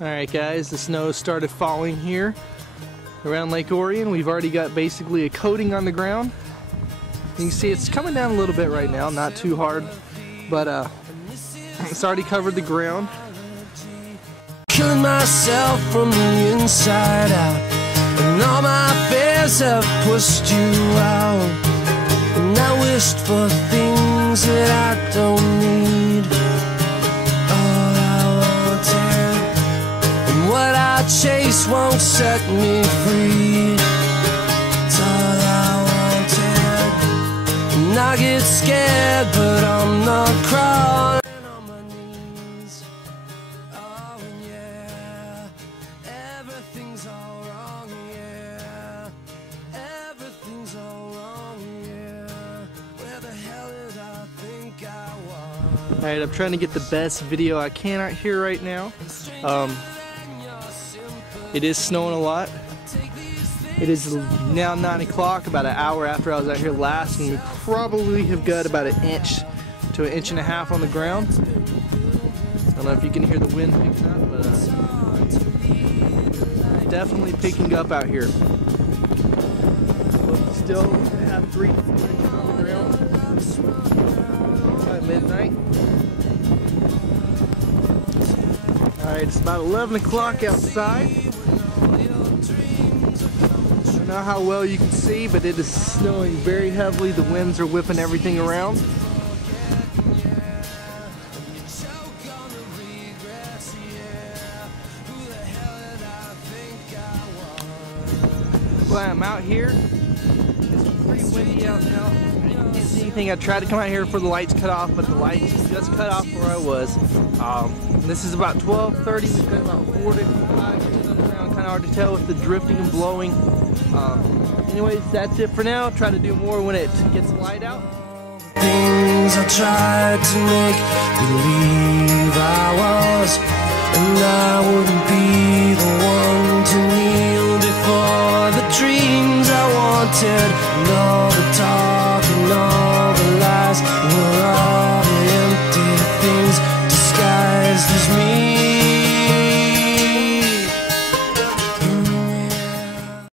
Alright guys, the snow started falling here around Lake Orion. We've already got basically a coating on the ground. You can see it's coming down a little bit right now, not too hard, but it's already covered the ground. Killing myself from the inside out, and all my fears have pushed you out, and I wished for things that I don't need. All I wanted and what I chase won't set me free. It's all I wanted, and I get scared, but I'm not crawling on my knees. Oh yeah, everything's all wrong, yeah. Everything's all wrong, yeah. Where the hell did I think I was? Alright, I'm trying to get the best video I can out here right now. It is snowing a lot. It is now 9 o'clock, about an hour after I was out here last, and we probably have got about an inch to an inch and a half on the ground. I don't know if you can hear the wind picking up, but definitely picking up out here. But still have 3 to 4 inches on the ground by midnight. Alright, it's about 11 o'clock outside. I don't know how well you can see, but it is snowing very heavily. The winds are whipping everything around. Well, I'm out here. It's pretty windy out now. I can't see anything. I tried to come out here before the lights cut off, but the lights just cut off where I was. This is about 12:30. We've got about 4 to 5 inches on the ground. Kind of hard to tell with the drifting and blowing. Anyways, that's it for now. Try to do more when it gets light out. Things I tried to make believe I was, and I wouldn't be the one to kneel before the dreams I wanted, and all the talk and all the lies were all the empty things disguised as me.